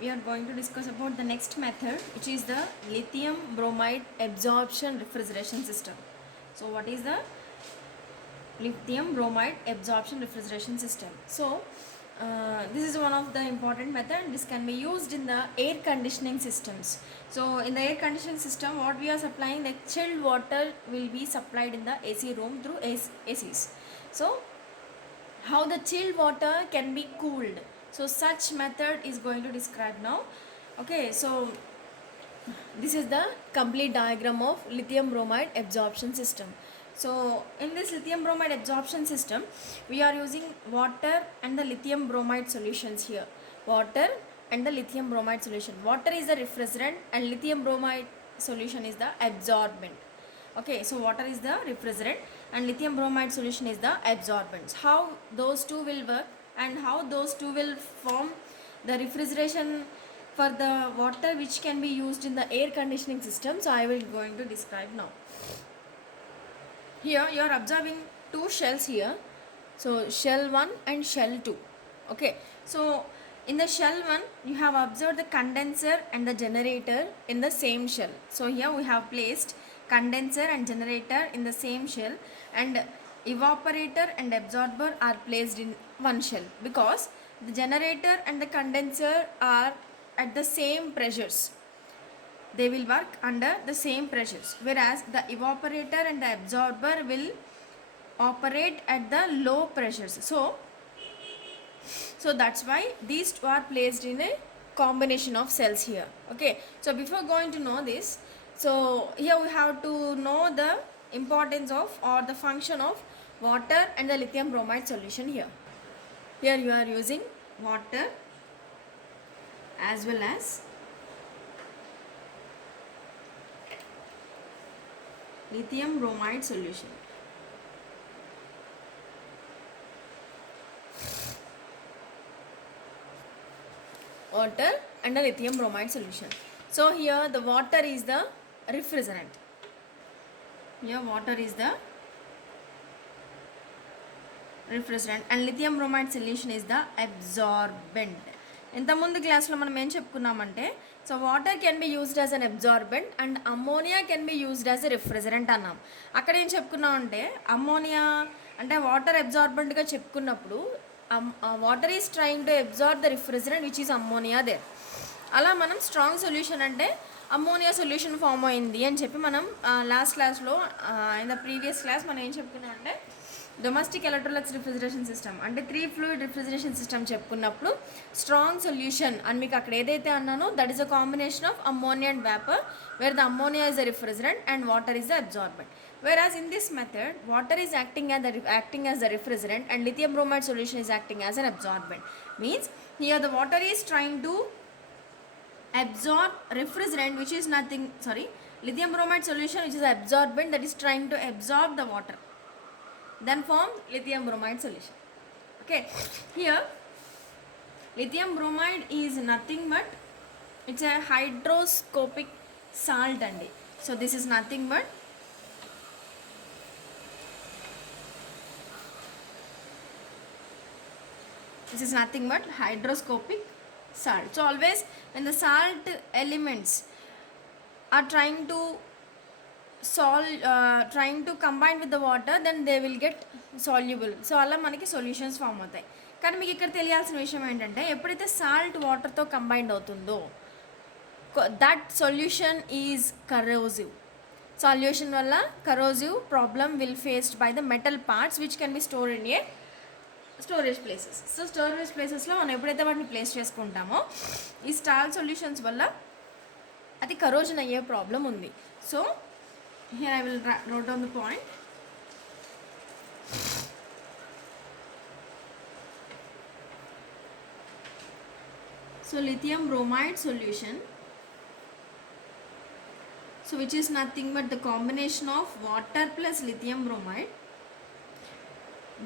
we are going to discuss about the next method, which is the lithium bromide absorption refrigeration system. So what is the lithium bromide absorption refrigeration system? So this is one of the important method. This can be used in the air conditioning systems. So in the air conditioning system, what we are supplying, the chilled water will be supplied in the AC room through ACs. So how the chilled water can be cooled, so such method is going to describe now. Okay, so this is the complete diagram of lithium bromide absorption system. So in this lithium bromide absorption system, we are using water and the lithium bromide solutions here. Water and the lithium bromide solution. Water is the refrigerant and lithium bromide solution is the absorbent. Okay, so water is the refrigerant and lithium bromide solution is the absorbents. How those two will work and how those two will form the refrigeration for the water which can be used in the air conditioning system. So I will going to describe now. Here you are observing two shells here. So shell 1 and shell 2. Okay, so in the shell 1 you have observed the condenser and the generator in the same shell. So here we have placed condenser and generator in the same shell, and evaporator and absorber are placed in one shell because the generator and the condenser are at the same pressures. They will work under the same pressures, whereas the evaporator and the absorber will operate at the low pressures. So that's why these two are placed in a combination of cells here. Okay, so before going to know this, so here we have to know the importance of or the function of water and the lithium bromide solution here. Here you are using water as well as lithium bromide solution. Water and a lithium bromide solution. So here the water is the refrigerant. Here water is the refrigerant and lithium bromide solution is the absorbent. ఇంతకుముందు క్లాస్లో మనం ఏం చెప్పుకున్నామంటే, so water can be used as an absorbent and ammonia can be used as a refrigerant అన్నాం. అక్కడ ఏం చెప్పుకున్నామంటే ammonia అంటే వాటర్ అబ్జార్బెంట్గా చెప్పుకున్నప్పుడు water is trying to absorb the refrigerant which is ammonia there. అలా మనం స్ట్రాంగ్ సొల్యూషన్ అంటే అమ్మోనియా సొల్యూషన్ ఫామ్ అయింది అని చెప్పి మనం లాస్ట్ క్లాస్లో ఇన్ ద ప్రీవియస్ క్లాస్ మనం ఏం చెప్పుకున్నాం అంటే డొమెస్టిక్ ఎలక్ట్రోలైట్స్ రిఫ్రిజరేషన్ సిస్టమ్ అంటే 3 ఫ్లూయిడ్ రిఫ్రిజరేషన్ సిస్టమ్ చెప్పుకున్నప్పుడు స్ట్రాంగ్ సొల్యూషన్ అని మీకు అక్కడ ఏదైతే అన్నానో that is a combination of ammonia and vapour where the ammonia is the refrigerant and water is the absorbent. Whereas in this method, water is acting as the refrigerant and lithium bromide solution is acting as an absorbent. Means here the water is trying to absorb refrigerant which is nothing, lithium bromide solution which is absorbent that is trying to absorb the water. Then form lithium bromide solution. Okay, here lithium bromide is nothing but it's a hydroscopic salt and so this is nothing but hydroscopic salt. So always when the salt elements are trying to combine with the water, then they will get soluble. So అలా మనకి solutions form అవుతాయి. కానీ మీకు ఇక్కడ తెలియాల్సిన విషయం ఏంటంటే ఎప్పుడైతే సాల్ట్ వాటర్తో కంబైండ్ అవుతుందో that solution is corrosive. Solution వల్ల corrosive problem will faced by the metal parts which can be stored in a storage places. So storage ప్లేసెస్లో మనం ఎప్పుడైతే వాటిని ప్లేస్ చేసుకుంటామో ఈ స్టాల్ సొల్యూషన్స్ వల్ల అది కరోజన్ అయ్యే ప్రాబ్లం ఉంది. So here I will write down the point. So lithium bromide solution, so which is nothing but the combination of water plus lithium bromide.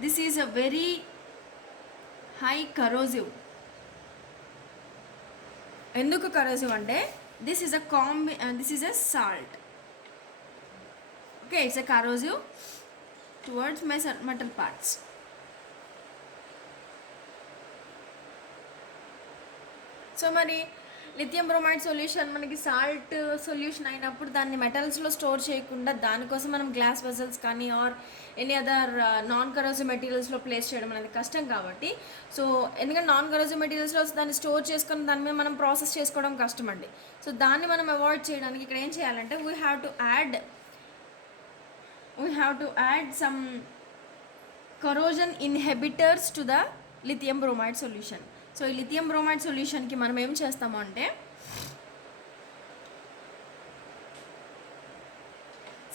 This is a very high corrosive. ఎందుకు corrosive అంటే this is a salt. Okay, it's a corrosive towards metal parts. So మరి lithium bromide solution మనకి salt solution అయినప్పుడు దాన్ని మెటల్స్లో store చేయకుండా దానికోసం మనం గ్లాస్ వెజల్స్ కానీ or any other non corrosive మెటీరియల్స్లో ప్లేస్ చేయడం అనేది కష్టం కాబట్టి, సో ఎందుకంటే నాన్ కరోజివ్ మెటీరియల్స్లో దాన్ని స్టోర్ చేసుకొని దాని మీద మనం ప్రాసెస్ చేసుకోవడం కష్టం అండి. సో దాన్ని మనం అవాయిడ్ చేయడానికి ఇక్కడ ఏం చేయాలంటే we have to add some corrosion inhibitors to the lithium bromide solution. So ఈ లిథియం బ్రోమైడ్ సొల్యూషన్కి మనం ఏం చేస్తాము అంటే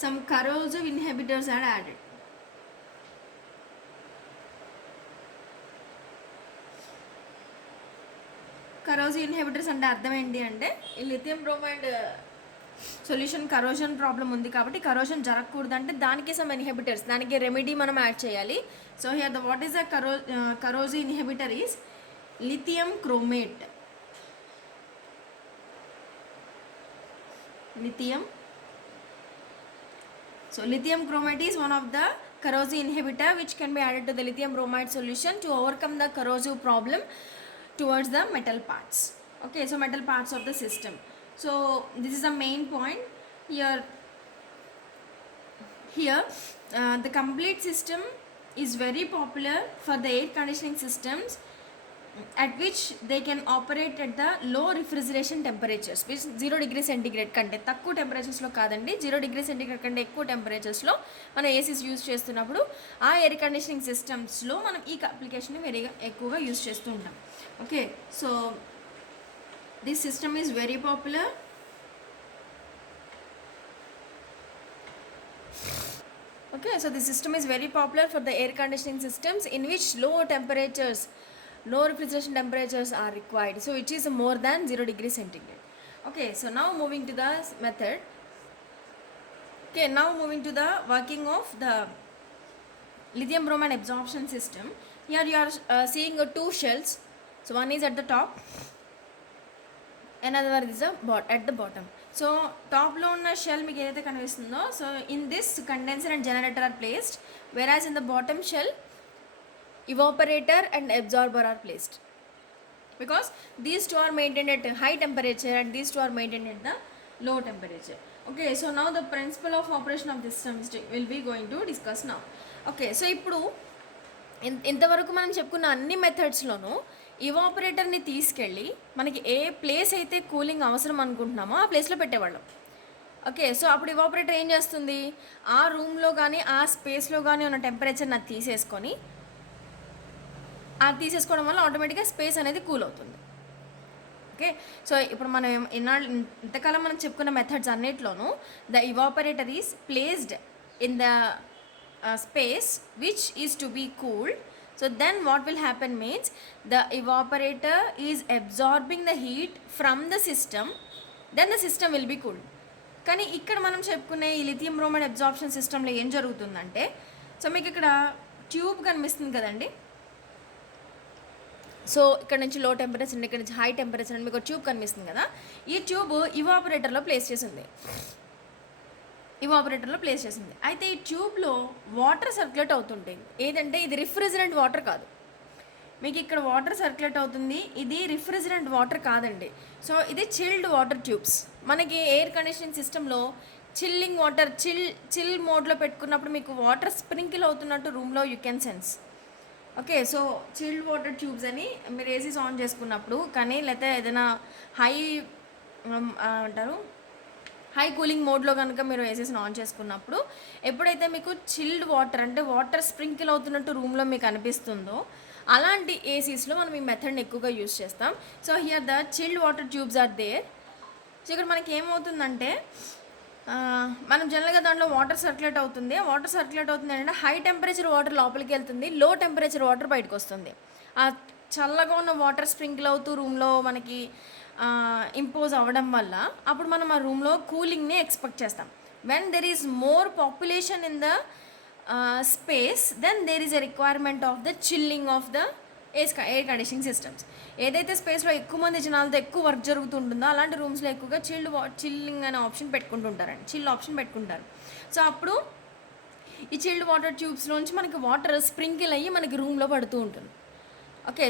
some corrosive inhibitors are added. Corrosive inhibitors అంటే అర్థం ఏంటి అంటే ఈ lithium bromide solution corrosion problem ఉంది కాబట్టి కరోజన్ జరగకూడదు అంటే దానికి సమ్ ఇన్హిబిటర్స్, దానికి రెమెడీ మనం యాడ్ చేయాలి. So here the what is the corrosive inhibitor is lithium chromate. So lithium chromate is one of the corrosive inhibitor which can be added to the lithium bromide solution to overcome the corrosive problem towards the metal parts. Okay, so metal parts of the system. So this is the main point here. The complete system is very popular for the air conditioning systems at which they can operate at the low refrigeration temperatures, which 0 degree centigrade కంటే తక్కువ టెంపరేచర్స్లో కాదండి, 0 degree centigrade కంటే ఎక్కువ టెంపరేచర్స్లో మనం ACs use చేస్తున్నప్పుడు ఆ air conditioning సిస్టమ్స్లో మనం ఈ అప్లికేషన్ని వెరీగా ఎక్కువగా యూజ్ చేస్తూ ఉంటాం. Okay, so this system is very popular. Okay, so the system is very popular for the air conditioning systems in which low refrigeration temperatures are required, so it is more than 0 degree centigrade. Okay, so now moving to the method. Okay, now moving to the working of the lithium bromide absorption system. Here you are seeing two shells. So one is at the top, another one is at the bottom. So top లో ఉన్న shell మీకు ఏదైతే కనిపిస్తుందో, so in this condenser and generator are placed, whereas in the bottom shell evaporator and absorber are placed, because these two are maintained at high temperature and these two are maintained at the low temperature. Okay, so now the principle of operation of this system will be going to discuss now. Okay, so ఇప్పుడు ఇంతవరకు మనం చెప్పుకున్న అన్ని మెథడ్స్లోనూ ఇవాపరేటర్ని తీసుకెళ్ళి మనకి ఏ place అయితే cooling అవసరం అనుకుంటున్నామో ఆ ప్లేస్లో పెట్టేవాళ్ళం. ఓకే, సో అప్పుడు ఇవాపరేటర్ ఏం చేస్తుంది, ఆ రూమ్లో కానీ ఆ స్పేస్లో కానీ ఉన్న టెంపరేచర్ని అది తీసేసుకోవడం వల్ల ఆటోమేటిక్గా స్పేస్ అనేది కూల్ అవుతుంది. ఓకే, సో ఇప్పుడు మనం ఇంతకాలం మనం చెప్పుకున్న మెథడ్స్ అన్నిట్లోనూ the evaporator is placed in the space which is to be cooled. So then what will happen means the evaporator is absorbing the heat from the system, then the system will be cooled. కానీ ఇక్కడ మనం చెప్పుకునే ఈ lithium bromide absorption సిస్టంలో ఏం జరుగుతుందంటే, so మీకు ఇక్కడ ట్యూబ్ కనిపిస్తుంది కదండి. సో ఇక్కడ నుంచి లో టెంపరేచర్, ఇక్కడ నుంచి హై టెంపరేచర్ అని మీకు ట్యూబ్ కనిపిస్తుంది కదా. ఈ ట్యూబ్ ఇవాపరేటర్లో ప్లేస్ చేసింది. అయితే ఈ ట్యూబ్లో వాటర్ సర్క్యులేట్ అవుతుంటుంది. ఏదంటే ఇది రిఫ్రిజిరెంట్ వాటర్ కాదు, మీకు ఇక్కడ వాటర్ సర్క్యులేట్ అవుతుంది, ఇది రిఫ్రిజిరెంట్ వాటర్ కాదండి. సో ఇది చిల్డ్ వాటర్ ట్యూబ్స్. మనకి ఎయిర్ కండిషనింగ్ సిస్టంలో చిల్లింగ్ వాటర్ చిల్ మోడ్లో పెట్టుకున్నప్పుడు మీకు వాటర్ స్ప్రింకిల్ అవుతున్నట్టు రూమ్లో you can sense. Okay, so chilled water tubes అని మీరు ఏసీస్ ఆన్ చేసుకున్నప్పుడు కానీ లేకపోతే ఏదైనా హై కూలింగ్ మోడ్లో కనుక మీరు ఏసీస్ని ఆన్ చేసుకున్నప్పుడు ఎప్పుడైతే మీకు చిల్డ్ వాటర్ అంటే వాటర్ స్ప్రింకిల్ అవుతున్నట్టు రూమ్లో మీకు అనిపిస్తుందో అలాంటి ఏసీస్లో మనం ఈ మెథడ్ని ఎక్కువగా యూజ్ చేస్తాం. So here the chilled water tubes are there. So ఇక్కడ మనకి ఏమవుతుందంటే మనం జనరల్గా దాంట్లో వాటర్ సర్క్యులేట్ అవుతుంది అంటే హై టెంపరేచర్ వాటర్ లోపలికి వెళ్తుంది, లో టెంపరేచర్ వాటర్ బయటకు వస్తుంది. ఆ చల్లగా ఉన్న వాటర్ స్ప్రింకిల్ అవుతూ రూమ్లో మనకి ఇంపోజ్ అవ్వడం వల్ల అప్పుడు మనం ఆ రూమ్లో కూలింగ్ని ఎక్స్పెక్ట్ చేస్తాం. When there is more population in the space then there is a requirement of the chilling of the air conditioning systems. ఏదైతే స్పేస్లో ఎక్కువ మంది జనాలతో ఎక్కువ వర్క్ జరుగుతుంటుందో అలాంటి రూమ్స్లో ఎక్కువగా చిల్లింగ్ అనే ఆప్షన్ పెట్టుకుంటుంటారండి, చిల్ ఆప్షన్ పెట్టుకుంటారు. సో అప్పుడు ఈ చిల్డ్ వాటర్ ట్యూబ్స్లోంచి మనకి వాటర్ స్ప్రింకిల్ అయ్యి మనకి రూమ్లో పడుతూ ఉంటుంది. ఓకే,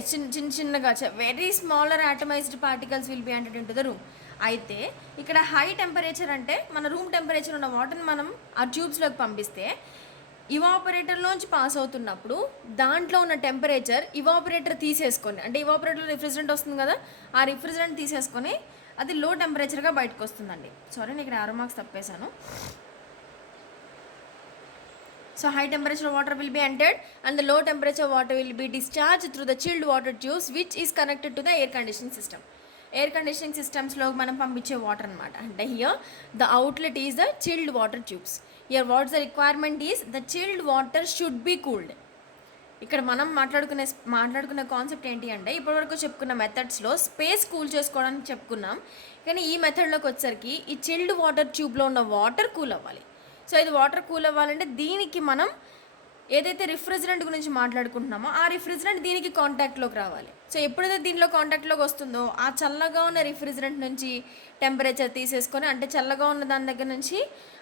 చిన్నగా very smaller atomized particles will be entered in to the room. అయితే ఇక్కడ హై టెంపరేచర్ అంటే మన రూమ్ టెంపరేచర్ ఉన్న వాటర్ని మనం ఆ ట్యూబ్స్లోకి పంపిస్తే ఇవాపరేటర్లోంచి పాస్ అవుతున్నప్పుడు దాంట్లో ఉన్న టెంపరేచర్ ఇవాపరేటర్ తీసేసుకొని, అంటే ఇవాపరేటర్లో రిఫ్రిజరెంట్ వస్తుంది కదా, ఆ రిఫ్రిజరెంట్ తీసేసుకొని అది లో టెంపరేచర్గా బయటకు వస్తుందండి. సారీ, నేను ఇక్కడ ఆరో మార్క్స్ తప్పేశాను. So high temperature water will be entered and the low temperature water will be discharged through the chilled water tubes which is connected to the air conditioning system. Air conditioning సిస్టమ్స్లో మనం పంపించే water అనమాట. అంటే here the outlet is the chilled water tubes. Here what's the requirement is the chilled water should be cooled. ఇక్కడ మనం మాట్లాడుకునే concept ఏంటి అంటే ఇప్పటివరకు చెప్పుకున్న మెథడ్స్లో స్పేస్ కూల్ చేసుకోవడానికి చెప్పుకున్నాం, కానీ ఈ మెథడ్లోకి వచ్చేసరికి ఈ చిల్డ్ వాటర్ ట్యూబ్లో ఉన్న వాటర్ కూల్ అవ్వాలి. సో ఇది వాటర్ కూల్ అవ్వాలంటే దీనికి మనం ఏదైతే రిఫ్రిజరెంట్ గురించి మాట్లాడుకుంటున్నామో ఆ రిఫ్రిజరెంట్ దీనికి కాంటాక్ట్లోకి రావాలి. సో ఎప్పుడైతే దీనిలో కాంటాక్ట్లోకి వస్తుందో ఆ చల్లగా ఉన్న రిఫ్రిజరెంట్ నుంచి టెంపరేచర్ తీసేసుకొని, అంటే చల్లగా ఉన్న దాని దగ్గర నుంచి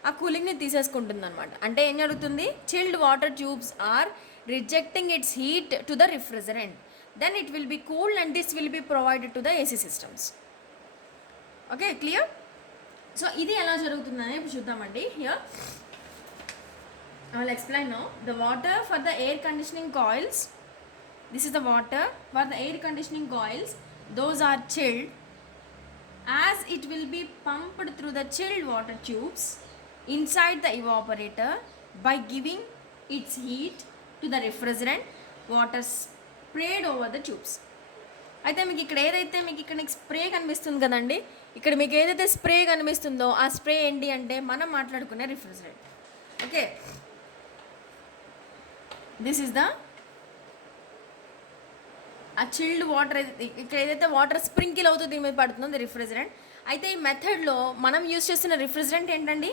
ఆ కూలింగ్ని తీసేసుకుంటుంది అనమాట. అంటే ఏం జరుగుతుంది, chilled water tubes are rejecting its heat to the refrigerant, then it will be cooled and this will be provided to the AC systems. Okay, clear? So ఇది ఎలా జరుగుతుందని ఇప్పుడు చూద్దామండి. Here I will explain now. The water for the air conditioning coils, this is the water for the air conditioning coils, those are chilled as it will be pumped through the chilled water tubes inside the evaporator by giving its heat to the refrigerant. Water sprayed over the tubes. అయితే మీకు ఇక్కడ ఏదైతే మీకు ఇక్కడ spray కనిపిస్తుంది కదండి, ఇక్కడ మీకు ఏదైతే స్ప్రే కనిపిస్తుందో ఆ స్ప్రే ఏంటి అంటే మనం మాట్లాడుకునే refrigerant. Okay, this is the ఆ చిల్డ్ వాటర్. ఇక్కడ ఏదైతే వాటర్ స్ప్రింకిల్ అవుతుంది దీని మీద పడుతుందో ది రిఫ్రిజరెంట్. అయితే ఈ మెథడ్లో మనం యూజ్ చేస్తున్న రిఫ్రిజరెంట్ ఏంటండి,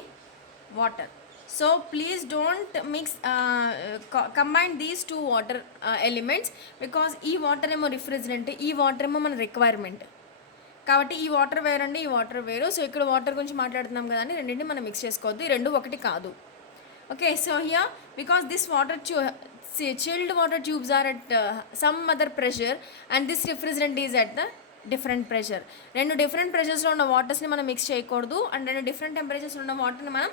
water. So please don't mix combine these two water elements, because ఈ వాటర్ ఏమో రిఫ్రిజరెంట్, ఈ వాటర్ ఏమో మన రిక్వైర్మెంట్. కాబట్టి ఈ వాటర్ వేరండి, ఈ వాటర్ వేరు. సో ఇక్కడ వాటర్ గురించి మాట్లాడుతున్నాం కదండి, రెండింటిని మనం మిక్స్ చేసుకోవద్దు, ఈ రెండు ఒకటి కాదు. Okay, so here because this water chilled water tubes are at some other pressure and this refrigerant is at the different pressure. రెండు డిఫరెంట్ ప్రెషర్స్లో ఉన్న వాటర్స్ని మనం మిక్స్ చేయకూడదు అండ్ రెండు డిఫరెంట్ టెంపరేచర్స్లో ఉన్న వాటర్ని మనం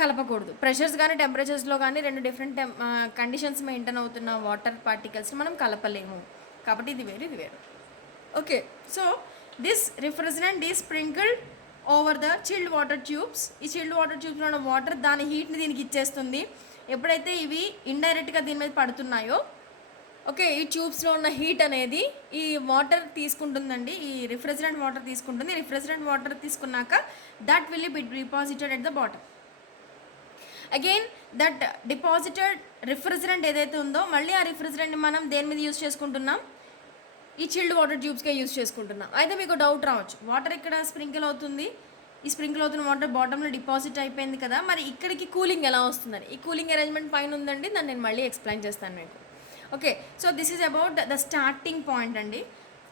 కలపకూడదు. ప్రెషర్స్ కానీ టెంపరేచర్స్లో కానీ రెండు డిఫరెంట్ కండిషన్స్ మెయింటైన్ అవుతున్న వాటర్ పార్టికల్స్ని మనం కలపలేము. కాబట్టి ఇది వేరు, ఇది వేరు. Okay, so this refrigerant is sprinkled over the chilled water tubes. ఈ చిల్డ్ వాటర్ ట్యూబ్స్లో ఉన్న వాటర్ దాని హీట్ని దీనికి ఇచ్చేస్తుంది. ఎప్పుడైతే ఇవి ఇండైరెక్ట్గా దీని మీద పడుతున్నాయో, ఓకే, ఈ ట్యూబ్స్లో ఉన్న హీట్ అనేది ఈ వాటర్ తీసుకుంటుందండి, ఈ రిఫ్రిజరెంట్ వాటర్ తీసుకుంటుంది. రిఫ్రిజరెంట్ వాటర్ తీసుకున్నాక that will be deposited at the bottom. Again that deposited refrigerant ఏదైతే ఉందో మళ్ళీ ఆ రిఫ్రిజరెంట్ని మనం దేని మీద యూజ్ చేసుకుంటున్నాం, ఈ చిల్డ్ వాటర్ ట్యూబ్స్గా యూజ్ చేసుకుంటున్నాం. అయితే మీకు డౌట్ రావచ్చు, వాటర్ ఇక్కడ స్ప్రింకిల్ అవుతుంది, ఈ స్ప్రింకిల్ అవుతున్న వాటర్ బాటంలో డిపాజిట్ అయిపోయింది కదా, మరి ఇక్కడికి కూలింగ్ ఎలా వస్తుందని. ఈ కూలింగ్ అరేంజ్మెంట్ పైన ఉందండి, దాన్ని నేను మళ్ళీ ఎక్స్ప్లెయిన్ చేస్తాను మీకు. Okay, so this is about the starting point అండి.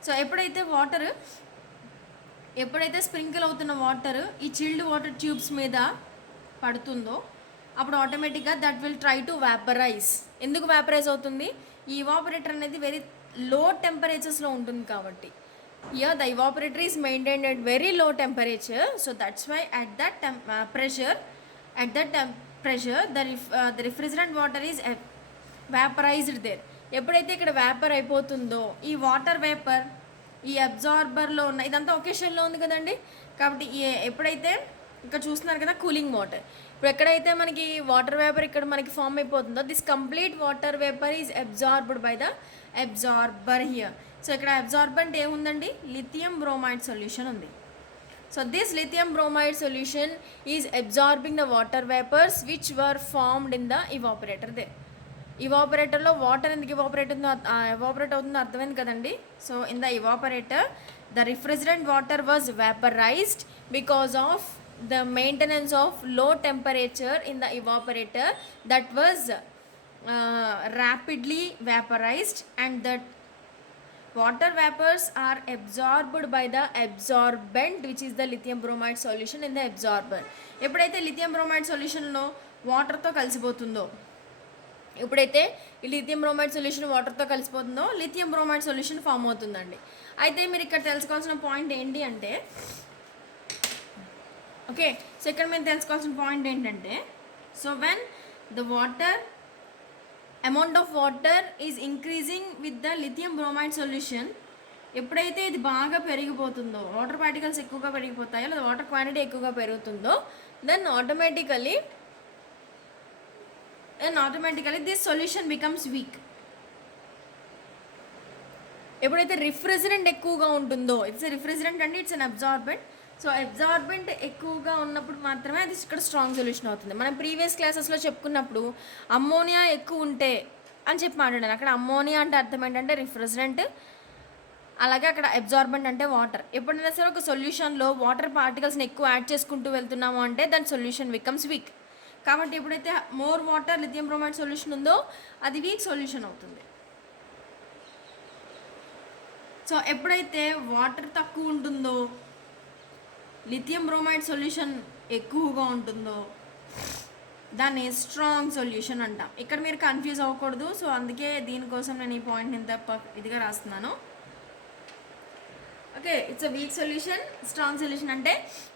సో ఎప్పుడైతే స్ప్రింకిల్ అవుతున్న వాటర్ ఈ చిల్డ్ వాటర్ ట్యూబ్స్ మీద పడుతుందో అప్పుడు ఆటోమేటిక్గా దట్ విల్ ట్రై టు వ్యాపరైజ్. ఎందుకు వ్యాపరైజ్ అవుతుంది, ఈ ఇవాపరేటర్ అనేది వెరీ లో టెంపరేచర్స్లో ఉంటుంది కాబట్టి. Here the evaporator is maintained at very low temperature, so that's why at that pressure the refrigerant water is vaporized there. ఎప్పుడైతే ఇక్కడ వేపర్ అయిపోతుందో ఈ వాటర్ వేపర్ ఈ అబ్జార్బర్లో ఉన్న ఇదంతా ఒకే షెల్లో ఉంది కదండి. కాబట్టి ఎప్పుడైతే ఇక్కడ చూస్తున్నారు కదా కూలింగ్ వాటర్, ఇప్పుడు ఎక్కడైతే మనకి వాటర్ వేపర్ ఇక్కడ మనకి ఫామ్ అయిపోతుందో this complete water vapour is absorbed by the absorber here. So ఇక్కడ అబ్జార్బెంట్ ఏముందండి, లిథియం బ్రోమైడ్ సొల్యూషన్ ఉంది. So this lithium bromide solution is absorbing the water vapours which were formed in the evaporator they. ఇవాపరేటర్లో water ఎందుకు evaporate అవుతుందో అర్థమైంది కదండి. So in the evaporator the refrigerant water was vaporized because of the maintenance of low temperature in the evaporator that was rapidly vaporized and that water vapors are absorbed by the absorbent which is the lithium bromide solution in the absorber. ఎప్పుడైతే lithium bromide సొల్యూషన్లో వాటర్తో కలిసిపోతుందో ఎప్పుడైతే ఈ lithium bromide solution వాటర్తో కలిసిపోతుందో lithium bromide solution form అవుతుందండి. అయితే మీరు ఇక్కడ తెలుసుకోవాల్సిన పాయింట్ ఏంటి అంటే, ఓకే, సో ఇక్కడ మీరు తెలుసుకోవాల్సిన పాయింట్ ఏంటంటే, so when the water amount of water is increasing with the lithium bromide solution, ఎప్పుడైతే ఇది బాగా పెరిగిపోతుందో, వాటర్ పార్టికల్స్ ఎక్కువగా పెరిగిపోతాయో లేదా వాటర్ క్వాంటిటీ ఎక్కువగా పెరుగుతుందో, then automatically this solution becomes weak. ఎప్పుడైతే రిఫ్రిజిరెంట్ ఎక్కువగా ఉంటుందో, ఇట్స్ రిఫ్రిజిరెంట్ అంటే it's an absorbent. So absorbent ఎక్కువగా ఉన్నప్పుడు మాత్రమే అది ఇక్కడ స్ట్రాంగ్ సొల్యూషన్ అవుతుంది. మనం ప్రీవియస్ క్లాసెస్లో చెప్పుకున్నప్పుడు అమ్మోనియా ఎక్కువ ఉంటే అని చెప్పి మాట్లాడాను. అక్కడ అమ్మోనియా అంటే అర్థం ఏంటంటే రిఫ్రిజిరెంట్, అలాగే అక్కడ అబ్జార్బెంట్ అంటే వాటర్. ఎప్పుడైనా సరే ఒక సొల్యూషన్లో వాటర్ పార్టికల్స్ని ఎక్కువ యాడ్ చేసుకుంటూ వెళ్తున్నాము అంటే దాని సొల్యూషన్ బికమ్స్ వీక్. కాబట్టి ఎప్పుడైతే more water lithium bromide solution ఉందో అది వీక్ సొల్యూషన్ అవుతుంది. సో ఎప్పుడైతే వాటర్ తక్కువ ఉంటుందో, లిథియం బ్రోమైడ్ సొల్యూషన్ ఎక్కువగా ఉంటుందో దాన్ని స్ట్రాంగ్ సొల్యూషన్ అంటాం. ఇక్కడ మీరు కన్ఫ్యూజ్ అవ్వకూడదు. సో అందుకే దీనికోసం నేను ఈ పాయింట్ని ఇంత ఇదిగా రాస్తున్నాను. Okay, it's a weak solution. Strong solution అంటే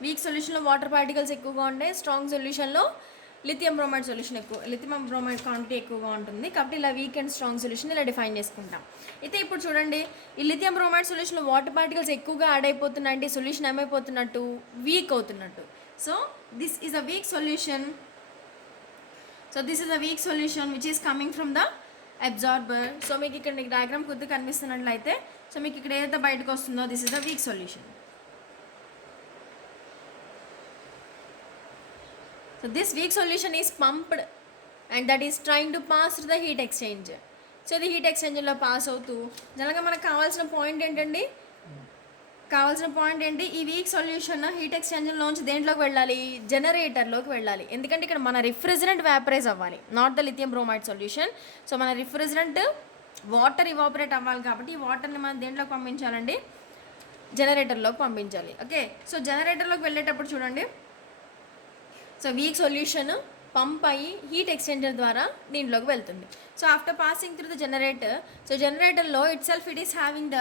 వీక్ సొల్యూషన్లో వాటర్ పార్టికల్స్ ఎక్కువగా ఉంటాయి, స్ట్రాంగ్ సొల్యూషన్లో lithium bromide solution lithium bromide quantity ఎక్కువగా ఉంటుంది. కాబట్టి ఇలా వీక్ అండ్ స్ట్రాంగ్ సొల్యూషన్ ఇలా డిఫైన్ చేసుకుంటాం. అయితే ఇప్పుడు చూడండి, ఈ లిథియం బ్రోమైడ్ సొల్యూషన్లో వాటర్ పార్టికల్స్ ఎక్కువగా యాడ్ అయిపోతున్నాయంటే సొల్యూషన్ ఏమైపోతున్నట్టు, వీక్ అవుతున్నట్టు. So this is a weak solution. Which is coming from the absorber. సో మీకు ఇక్కడ డయాగ్రామ్ కొద్దిగా కనిపిస్తున్నట్లయితే, సో మీకు ఇక్కడ ఏదైతే బయటకు వస్తుందో this is the week solution. So this weak solution is pumped and that is trying to pass through the heat exchanger. So ఇది హీట్ ఎక్స్చేంజర్లో పాస్ అవుతూ జనరల్గా మనకు కావాల్సిన పాయింట్ ఏంటి, ఈ వీక్ సొల్యూషన్ హీట్ ఎక్స్చేంజర్లోంచి దేంట్లోకి వెళ్ళాలి, జనరేటర్లోకి వెళ్ళాలి. ఎందుకంటే ఇక్కడ మన రిఫ్రిజిరెంట్ వ్యాపరైజ్ అవ్వాలి, not the lithium bromide solution. So మన రిఫ్రిజిరెంట్ వాటర్ ఇవాపరేట్ అవ్వాలి. కాబట్టి ఈ వాటర్ని మనం దేంట్లోకి పంపించాలండి, జనరేటర్లోకి పంపించాలి. ఓకే, సో జనరేటర్లోకి వెళ్ళేటప్పుడు చూడండి, సో వీక్ సొల్యూషన్ పంప్ అయ్యి హీట్ ఎక్స్చేంజర్ ద్వారా దీంట్లోకి వెళ్తుంది. So after passing through the generator, so జనరేటర్లో itself it is having the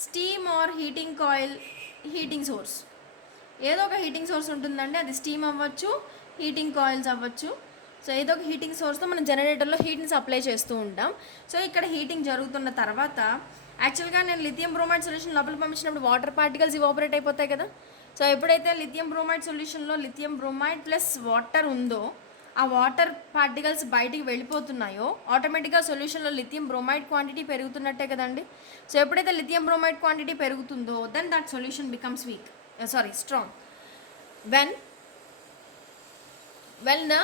steam or heating coil, heating source. ఏదో ఒక హీటింగ్ సోర్స్ ఉంటుందండి, అది స్టీమ్ అవ్వచ్చు, హీటింగ్ కాయిల్స్ అవ్వచ్చు. సో ఏదో ఒక హీటింగ్ సోర్స్తో మనం జనరేటర్లో హీట్ని సప్లై చేస్తూ ఉంటాం. సో ఇక్కడ హీటింగ్ జరుగుతున్న తర్వాత యాక్చువల్గా నేను లిథియం బ్రోమైడ్ సొల్యూషన్ లోపల పంపించినప్పుడు వాటర్ పార్టికల్స్ ఇవాపరేట్ అయిపోతాయి కదా. సో ఎప్పుడైతే లిథియం బ్రోమైడ్ సొల్యూషన్లో లిథియం బ్రోమైడ్ ప్లస్ వాటర్ ఉందో ఆ వాటర్ పార్టికల్స్ బయటికి వెళ్ళిపోతున్నాయో ఆటోమేటిక్గా సొల్యూషన్లో లిథియం బ్రోమైడ్ క్వాంటిటీ పెరుగుతున్నట్టే కదండి. సో ఎప్పుడైతే లిథియం బ్రోమైడ్ క్వాంటిటీ పెరుగుతుందో then that solution becomes strong. when the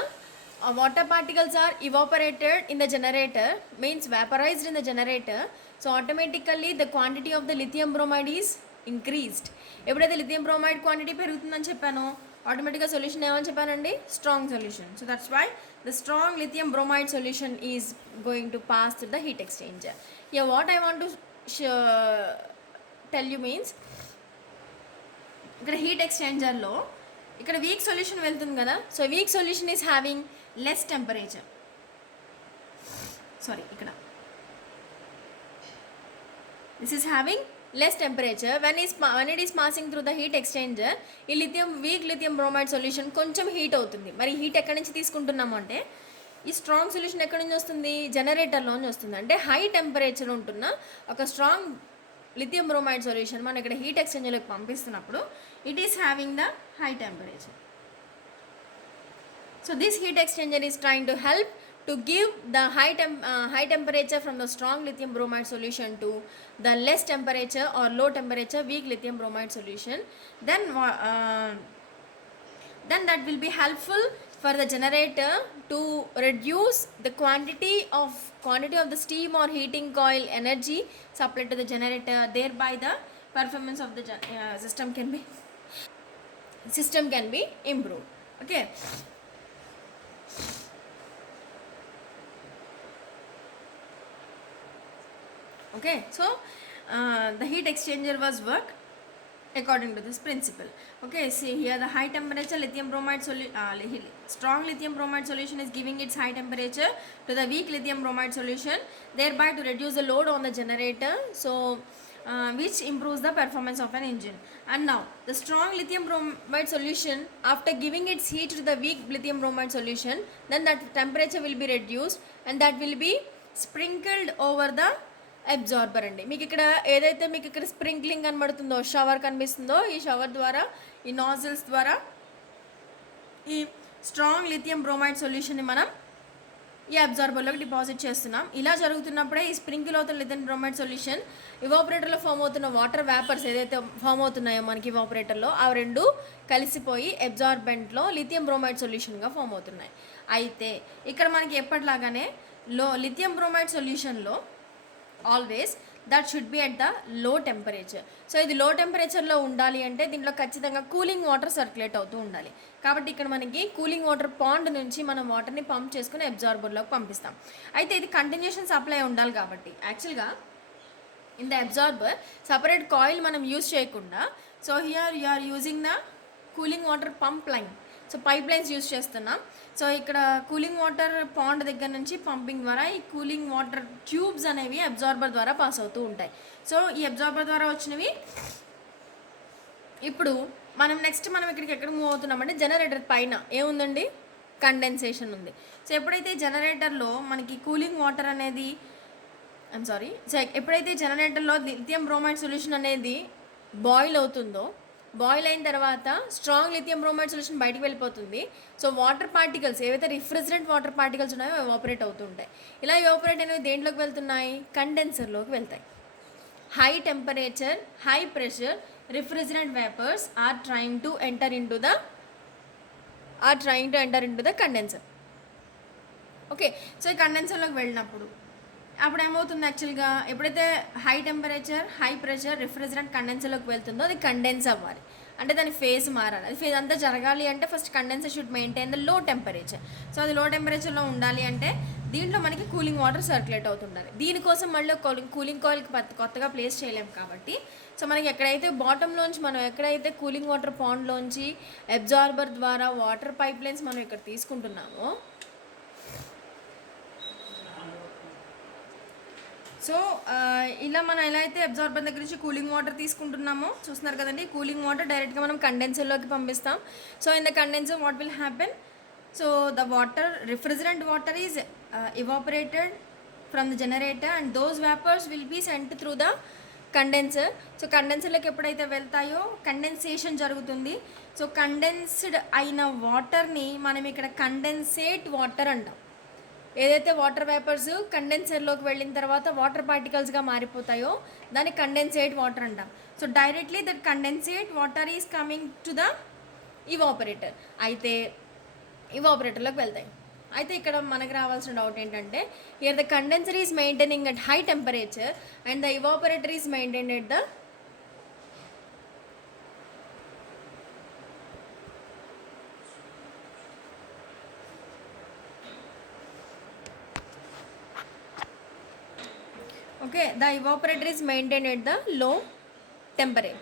water particles are evaporated in the generator, means vaporized in the generator, so automatically the quantity of the lithium bromide is increased. ఎప్పుడైతే lithium bromide quantity పెరుగుతుందని చెప్పాను ఆటోమేటిక్గా solution ఏమని చెప్పానండి, strong solution. So that's why the strong lithium bromide solution is going to pass through the heat exchanger. What I want to tell you means, ఇక్కడ heat ఎక్స్చేంజర్లో ఇక్కడ weak solution వెళ్తుంది కదా. So weak solution is having less temperature, this is having less temperature when it is passing through the heat exchanger. ఈ week lithium bromide solution కొంచెం heat అవుతుంది. మరి heat ఎక్కడి నుంచి తీసుకుంటున్నాము అంటే ఈ స్ట్రాంగ్ సొల్యూషన్ ఎక్కడి నుంచి వస్తుంది, జనరేటర్లోంచి వస్తుంది. అంటే హై టెంపరేచర్ ఉంటున్న ఒక స్ట్రాంగ్ లిథియం బ్రోమైడ్ సొల్యూషన్ మనం ఇక్కడ హీట్ ఎక్స్చేంజర్లోకి పంపిస్తున్నప్పుడు it is having the high temperature. So this heat exchanger is trying to help to give the high temperature from the strong lithium bromide solution to the less temperature or low temperature weak lithium bromide solution. Then that will be helpful for the generator to reduce the quantity of the steam or heating coil energy supplied to the generator. Thereby the performance of the system can be improved. Okay, so the heat exchanger was worked according to this principle. Okay, see here the high temperature lithium bromide strong lithium bromide solution is giving its high temperature to the weak lithium bromide solution, thereby to reduce the load on the generator, so which improves the performance of an engine. And now the strong lithium bromide solution, after giving its heat to the weak lithium bromide solution, then that temperature will be reduced and that will be sprinkled over the absorber అండి. మీకు ఇక్కడ ఏదైతే మీకు ఇక్కడ sprinkling కనబడుతుందో, shower కనిపిస్తుందో, ఈ shower ద్వారా, ఈ నాజిల్స్ ద్వారా ఈ స్ట్రాంగ్ లిథియం బ్రోమైడ్ సొల్యూషన్ని మనం ఈ అబ్జార్బర్లోకి డిపాజిట్ చేస్తున్నాం. ఇలా జరుగుతున్నప్పుడే ఈ స్ప్రింకిల్ అవుతున్న లిథియం బ్రోమైడ్ సొల్యూషన్ ఇవాపరేటర్లో ఫామ్ అవుతున్న వాటర్ వేపర్స్ ఏదైతే ఫామ్ అవుతున్నాయో మనకి ఇవాపరేటర్లో, ఆ రెండు కలిసిపోయి అబ్జార్బెంట్లో లిథియం బ్రోమైడ్ సొల్యూషన్గా ఫామ్ అవుతున్నాయి. అయితే ఇక్కడ మనకి ఎప్పటిలాగానే లిథియం బ్రోమైడ్ సొల్యూషన్లో always that should be at the low temperature. So ఇది లో టెంపరేచర్లో ఉండాలి అంటే దీంట్లో ఖచ్చితంగా కూలింగ్ వాటర్ సర్క్యులేట్ అవుతూ ఉండాలి. కాబట్టి ఇక్కడ మనకి కూలింగ్ వాటర్ పాండ్ నుంచి మనం వాటర్ని పంప్ చేసుకుని అబ్జార్బర్లోకి పంపిస్తాం. అయితే ఇది కంటిన్యూషన్ సప్లై ఉండాలి కాబట్టి యాక్చువల్గా in the absorber separate coil మనం యూజ్ చేయకుండా, so here you are using the cooling water pump line. So pipe lines use చేస్తున్నాం. సో ఇక్కడ కూలింగ్ వాటర్ పాండ్ దగ్గర నుంచి పంపింగ్ ద్వారా ఈ కూలింగ్ వాటర్ ట్యూబ్స్ అనేవి అబ్జార్బర్ ద్వారా పాస్ అవుతూ ఉంటాయి. సో ఈ అబ్జార్బర్ ద్వారా వచ్చినవి ఇప్పుడు మనం నెక్స్ట్ ఇక్కడికి ఎక్కడ మూవ్ అవుతున్నామంటే జనరేటర్ పైన ఏముందండి, కండెన్సేషన్ ఉంది. సో ఎప్పుడైతే జనరేటర్లో మనకి కూలింగ్ వాటర్ అనేది ఎప్పుడైతే జనరేటర్లో లిథియం బ్రోమైడ్ సొల్యూషన్ అనేది బాయిల్ అవుతుందో, బాయిల్ అయిన తర్వాత స్ట్రాంగ్ లిథియం బ్రోమైడ్ సొల్యూషన్ బయటికి వెళ్ళిపోతుంది. సో వాటర్ పార్టికల్స్ ఏవైతే రిఫ్రిజరెంట్ వాటర్ పార్టికల్స్ ఉన్నాయో ఎవాపరేట్ అవుతుంటాయి. ఇలా ఎవాపరేట్ అనేవి దేంట్లోకి వెళ్తున్నాయి, కండెన్సర్లోకి వెళ్తాయి. High temperature, high pressure refrigerant vapours are trying to enter in to the condenser. Okay, so ఈ కండెన్సర్లోకి వెళ్ళినప్పుడు అప్పుడు ఏమవుతుంది, యాక్చువల్గా ఎప్పుడైతే high temperature, high pressure refrigerant కండెన్సర్లోకి వెళ్తుందో అది కండెన్స్ అవ్వాలి, అంటే దాని ఫేజ్ మారాలి. అది ఫేజ్ అంతా జరగాలి అంటే first condenser should maintain the low temperature. So అది లో టెంపరేచర్లో ఉండాలి అంటే దీంట్లో మనకి కూలింగ్ వాటర్ సర్క్యులేట్ అవుతుండాలి. దీనికోసం మళ్ళీ కూలింగ్ కాయిల్కి కొత్తగా ప్లేస్ చేయలేము కాబట్టి, సో మనకి ఎక్కడైతే బాటంలోంచి మనం ఎక్కడైతే కూలింగ్ వాటర్ పాండ్లోంచి అబ్జార్బర్ ద్వారా వాటర్ పైప్ లైన్స్ మనం ఇక్కడ తీసుకుంటున్నామో, సో ఇలా మనం ఎలా అయితే అబ్జార్బర్ దగ్గర నుంచి కూలింగ్ వాటర్ తీసుకుంటున్నామో చూస్తున్నారు కదండి, కూలింగ్ వాటర్ డైరెక్ట్గా మనం కండెన్సర్లోకి పంపిస్తాం. So in the condenser what will happen, so the water refrigerant water is evaporated from the generator and those vapors will be sent through the condenser. So కండెన్సర్లోకి ఎప్పుడైతే వెళ్తాయో condensation జరుగుతుంది. So condensed అయిన వాటర్ని మనం ఇక్కడ కండెన్సేట్ వాటర్ అంటాం. ఏదైతే వాటర్ వేపర్స్ కండెన్సర్లోకి వెళ్ళిన తర్వాత వాటర్ పార్టికల్స్గా మారిపోతాయో దాన్ని కండెన్సేట్ వాటర్ అంటాం. సో డైరెక్ట్లీ that condensate water is coming to the evaporator. అయితే ఇవాపరేటర్లోకి వెళ్తాయి. అయితే ఇక్కడ మనకు రావాల్సిన డౌట్ ఏంటంటే, here the condenser is maintaining at high temperature and the evaporator is maintain at the okay, the evaporator is maintain at the low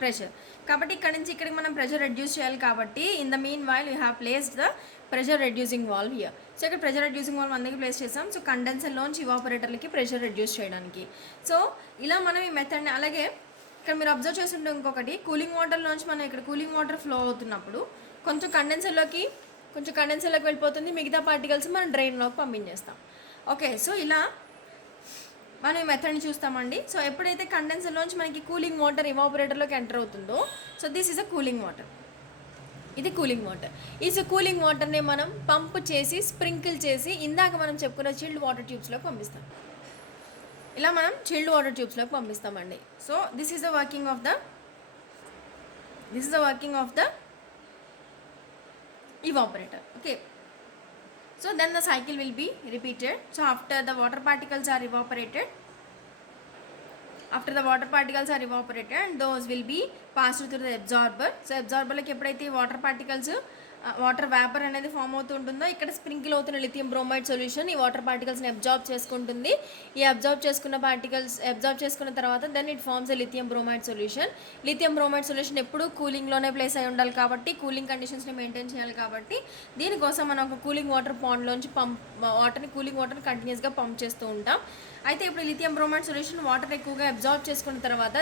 pressure. కాబట్టి ఇక్కడ నుంచి ఇక్కడికి మనం ప్రెషర్ రెడ్యూస్ చేయాలి. కాబట్టి in the meanwhile you have placed the pressure reducing valve here. So ఇక్కడ pressure reducing valve అందరికీ place చేసాం. సో కండెన్సర్లోంచి ఇవాపరేటర్లకి ప్రెషర్ రెడ్యూస్ చేయడానికి. సో ఇలా మనం ఈ మెథడ్ని, అలాగే ఇక్కడ మీరు అబ్జర్వ్ చేస్తుంటే ఇంకొకటి, కూలింగ్ వాటర్లోంచి మనం ఇక్కడ కూలింగ్ వాటర్ ఫ్లో అవుతున్నప్పుడు కొంచెం కండెన్సర్లోకి వెళ్ళిపోతుంది, మిగతా పార్టికల్స్ మనం డ్రైన్లోకి పంపించేస్తాం. ఓకే, సో ఇలా మనం ఈ మెథడ్ని చూస్తామండి. సో ఎప్పుడైతే కండెన్సర్లోంచి మనకి కూలింగ్ వాటర్ ఇవాపరేటర్లోకి ఎంటర్ అవుతుందో, so this is a cooling water, ఇది కూలింగ్ వాటర్. ఈ కూలింగ్ వాటర్ని మనం పంప్ చేసి స్ప్రింకిల్ చేసి ఇందాక మనం చెప్పుకున్న చిల్డ్ వాటర్ ట్యూబ్స్లోకి పంపిస్తాం. ఇలా మనం చిల్డ్ వాటర్ ట్యూబ్స్లోకి పంపిస్తామండి. So this is the working of the evaporator. Okay, so then the cycle will be repeated. So after the water particles are evaporated and those will be passed through the absorber. So absorber like ఎప్పుడైతే water particles water vapour అనేది form అవుతూ ఉంటుందో, ఇక్కడ sprinkle అవుతున్న lithium bromide solution ఈ water పార్టికల్స్ని absorb చేసుకుంటుంది. ఈ అబ్జార్బ్ చేసుకున్న తర్వాత then it forms a lithium bromide solution. Lithium bromide solution ఎప్పుడు కూలింగ్లోనే ప్లేస్ అయి ఉండాలి కాబట్టి, కూలింగ్ కండిషన్స్ని మెయింటైన్ చేయాలి కాబట్టి, దీనికోసం మనం ఒక కూలింగ్ వాటర్ పాండ్లోంచి కూలింగ్ వాటర్ని కంటిన్యూస్గా పంప్ చేస్తూ ఉంటాం. అయితే ఇప్పుడు లిథియం బ్రోమైడ్ సొల్యూషన్ వాటర్ ఎక్కువగా అబ్జార్బ్ చేసుకున్న తర్వాత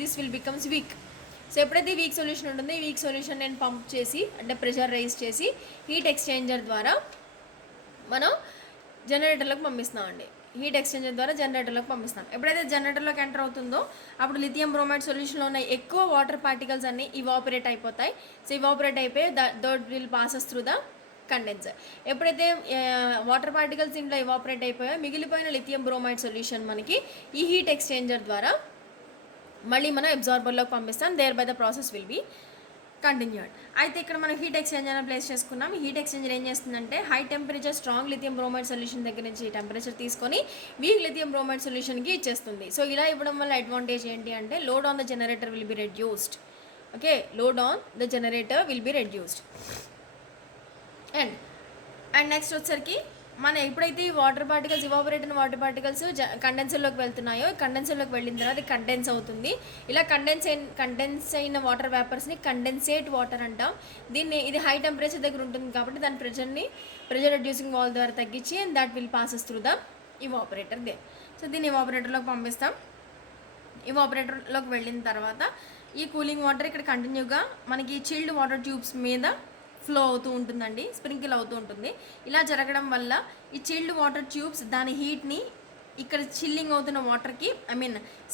this will becomes week. So ఎప్పుడైతే వీక్ సొల్యూషన్ ఉంటుందో, ఈ వీక్ సొల్యూషన్ నేను పంప్ చేసి అంటే ప్రెషర్ రైజ్ చేసి హీట్ ఎక్స్చేంజర్ ద్వారా మనం జనరేటర్లోకి పంపిస్తామండి. హీట్ ఎక్స్చేంజర్ ద్వారా జనరేటర్లోకి పంపిస్తాం. ఎప్పుడైతే జనరేటర్లోకి ఎంటర్ అవుతుందో అప్పుడు లిథియం బ్రోమైడ్ సొల్యూషన్లో ఉన్న ఎక్కువ వాటర్ పార్టికల్స్ అన్నీ ఇవాపరేట్ అయిపోతాయి. సో ఇవాపరేట్ అయిపోయి that will passes through the condenser. ఎప్పుడైతే వాటర్ పార్టికల్స్ ఇంట్లో ఇవాపరేట్ అయిపోయాయో మిగిలిపోయిన లిథియం బ్రోమైడ్ సొల్యూషన్ మనకి ఈ హీట్ ఎక్స్చేంజర్ ద్వారా మళ్ళీ మనం అబ్జార్బర్లోకి పంపిస్తాం. Thereby the process will be continued. అయితే ఇక్కడ మనం హీట్ ఎక్స్చేంజర్ ప్లేస్ చేసుకున్నాం. హీట్ ఎక్స్చేంజర్ ఏం చేస్తుందంటే high temperature strong lithium bromide solution దగ్గర నుంచి టెంపరేచర్ తీసుకొని వీక్ లిథియం బ్రోమైడ్ సొల్యూషన్కి ఇచ్చేస్తుంది. సో ఇలా ఇవ్వడం వల్ల అడ్వాంటేజ్ ఏంటి అంటే load on the generator will be reduced. Okay, load on the generator will be reduced. And next వచ్చేసరికి మనం ఎప్పుడైతే ఈ వాటర్ పార్టికల్స్ ఇవాపరేట్ అయిన వాటర్ పార్టికల్స్ కండెన్సర్లోకి వెళ్తున్నాయో, కండెన్సర్లోకి వెళ్ళిన తర్వాత కండెన్స్ అవుతుంది. ఇలా కండెన్స్ అయిన వాటర్ వేపర్స్ని కండెన్సేట్ వాటర్ అంటాం. ఇది హై టెంపరేచర్ దగ్గర ఉంటుంది కాబట్టి దాని ప్రెజర్ రెడ్యూసింగ్ వాల్ ద్వారా తగ్గించి and that will passes through the evaporator they. So దీన్ని ఇవాపరేటర్లోకి పంపిస్తాం. ఇవాపరేటర్లోకి వెళ్ళిన తర్వాత ఈ కూలింగ్ వాటర్ ఇక్కడ కంటిన్యూగా మనకి చిల్డ్ వాటర్ ట్యూబ్స్ మీద ఫ్లో అవుతూ ఉంటుందండి, స్ప్రింకిల్ అవుతూ ఉంటుంది. ఇలా జరగడం వల్ల ఈ చిల్డ్ వాటర్ ట్యూబ్స్ దాని హీట్ని ఇక్కడ చిల్లింగ్ అవుతున్న వాటర్కి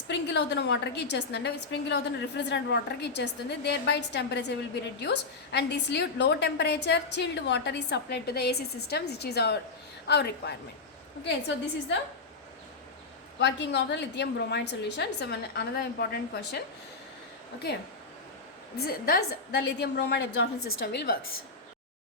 స్ప్రింకిల్ అవుతున్న వాటర్కి ఇచ్చేస్తుంది. అంటే స్ప్రింకిల్ అవుతున్న రిఫ్రిజరెంట్ వాటర్కి ఇచ్చేస్తుంది. Thereby its temperature will be reduced and this low temperature chilled water is supplied to the AC systems which is our requirement. Okay, so this is the working of the lithium bromide solution. So another important question. Okay, thus the lithium bromide absorption system will works.